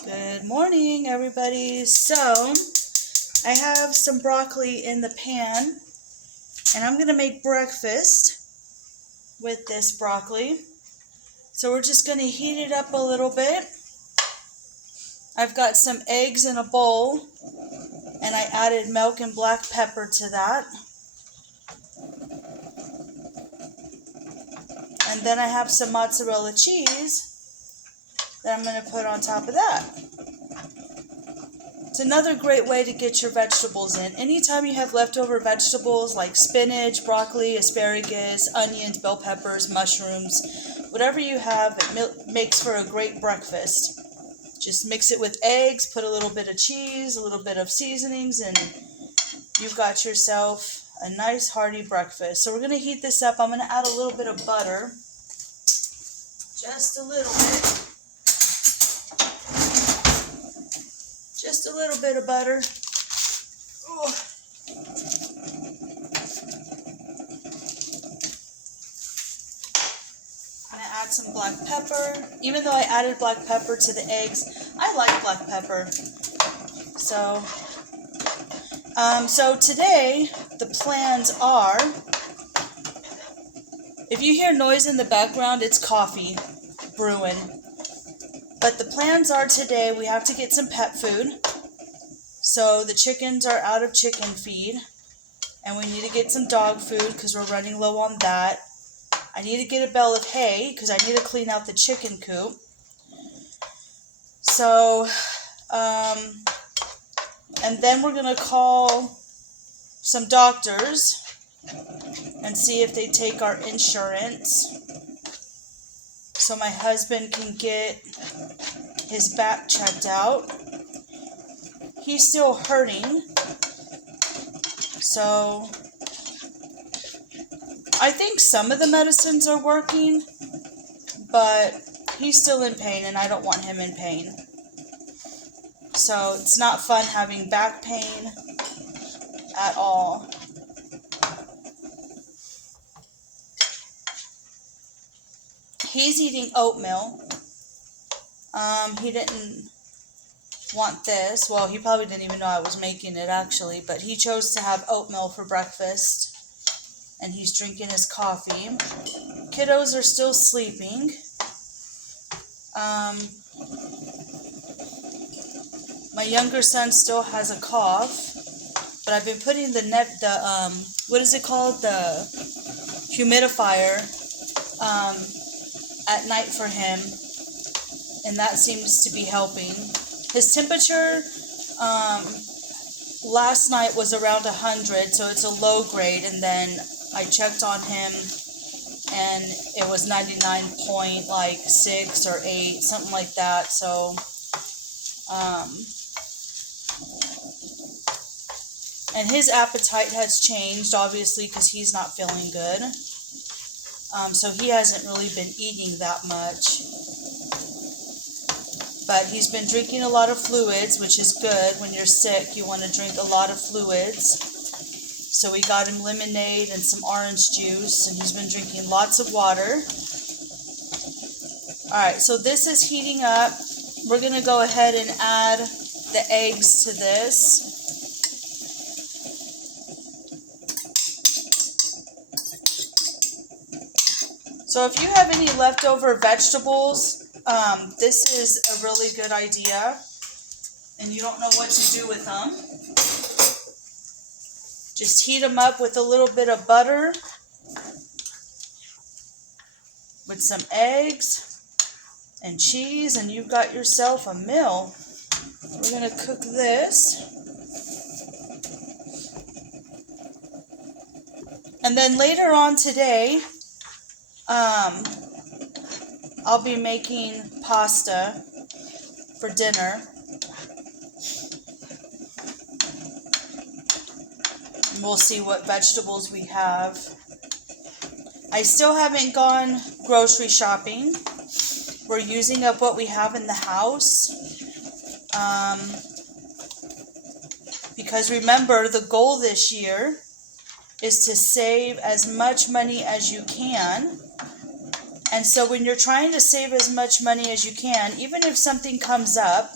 Good morning, everybody. So, I have some broccoli in the pan, and I'm going to make breakfast with this broccoli. So, we're just going to heat it up a little bit. I've got some eggs in a bowl, and I added milk and black pepper to that. And then I have some mozzarella cheese that I'm going to put on top of that. It's another great way to get your vegetables in. Anytime you have leftover vegetables like spinach, broccoli, asparagus, onions, bell peppers, mushrooms, whatever you have, it makes for a great breakfast. Just mix it with eggs, put a little bit of cheese, a little bit of seasonings, and you've got yourself a nice hearty breakfast. So we're going to heat this up. I'm going to add a little bit of butter. Just a little bit. Just a little bit of butter. Ooh. I'm going to add some black pepper. Even though I added black pepper to the eggs, I like black pepper. So today, the plans are, if you hear noise in the background, it's coffee brewing. But the plans are today, we have to get some pet food. So the chickens are out of chicken feed. And we need to get some dog food because we're running low on that. I need to get a bale of hay because I need to clean out the chicken coop. So, and then we're going to call some doctors and see if they take our insurance, so my husband can get his back checked out. He's still hurting, so I think some of the medicines are working, but he's still in pain and I don't want him in pain. So it's not fun having back pain at all. He's eating oatmeal. He didn't want this. Well, he probably didn't even know I was making it actually, but he chose to have oatmeal for breakfast, and he's drinking his coffee. Kiddos are still sleeping. My younger son still has a cough, but I've been putting what is it called? The humidifier at night for him, and that seems to be helping. His temperature last night was around 100, so it's a low grade, and then I checked on him and it was 99.6 or 8, something like that. So and his appetite has changed, obviously, because he's not feeling good. So he hasn't really been eating that much. But he's been drinking a lot of fluids, which is good. When you're sick, you want to drink a lot of fluids. So we got him lemonade and some orange juice, and he's been drinking lots of water. Alright, so this is heating up. We're going to go ahead and add the eggs to this. So if you have any leftover vegetables, this is a really good idea, and you don't know what to do with them. Just heat them up with a little bit of butter, with some eggs and cheese, and you've got yourself a meal. We're going to cook this. And then later on today, I'll be making pasta for dinner. And we'll see what vegetables we have. I still haven't gone grocery shopping. We're using up what we have in the house. Because remember, the goal this year is to save as much money as you can. And so when you're trying to save as much money as you can, even if something comes up,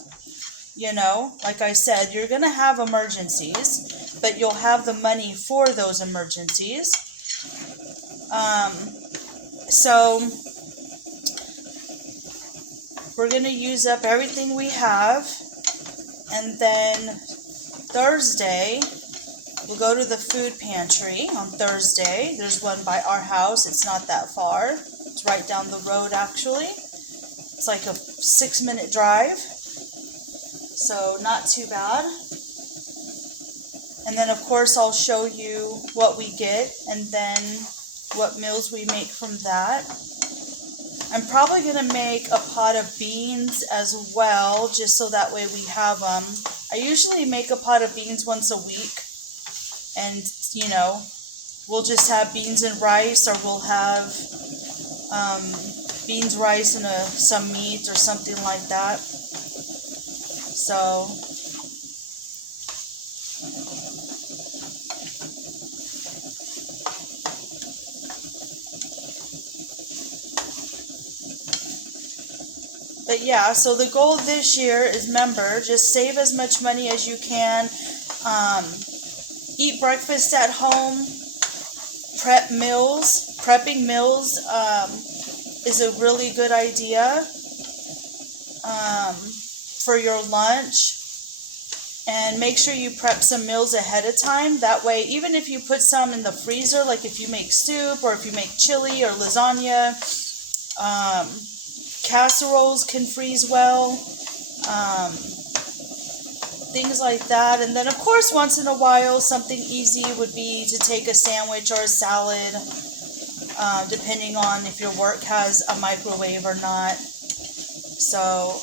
You know, like I said, you're going to have emergencies, but you'll have the money for those emergencies. So we're going to use up everything we have. And then Thursday, we'll go to the food pantry on Thursday. There's one by our house. It's not that far. It's right down the road, actually. It's like a 6-minute drive. So not too bad. And then, of course, I'll show you what we get and then what meals we make from that. I'm probably going to make a pot of beans as well, just so that way we have them. I usually make a pot of beans once a week. And, you know, we'll just have beans and rice, or we'll have beans, rice, and some meat or something like that. So, but yeah, so the goal this year is, remember, just save as much money as you can. Eat breakfast at home. Prep meals. Prepping meals is a really good idea for your lunch. And make sure you prep some meals ahead of time. That way, even if you put some in the freezer, like if you make soup or if you make chili or lasagna, casseroles can freeze well. Things like that. And then, of course, once in a while, something easy would be to take a sandwich or a salad, depending on if your work has a microwave or not. So,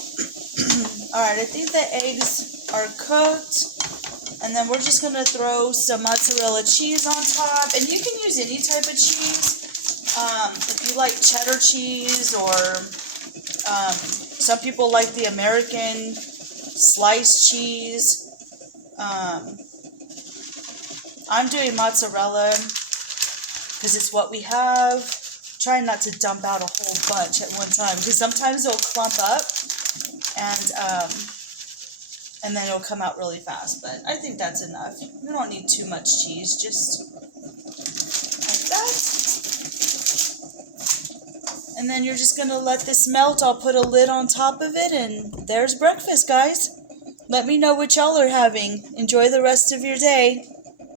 alright, I think the eggs are cooked. And then we're just going to throw some mozzarella cheese on top. And you can use any type of cheese. If you like cheddar cheese, or some people like the American sliced cheese. I'm doing mozzarella because it's what we have. Trying not to dump out a whole bunch at one time, because sometimes it'll clump up and then it'll come out really fast. But I think that's enough. You don't need too much cheese, just like that. And then you're just gonna let this melt. I'll put a lid on top of it, and there's breakfast, guys. Let me know what y'all are having. Enjoy the rest of your day.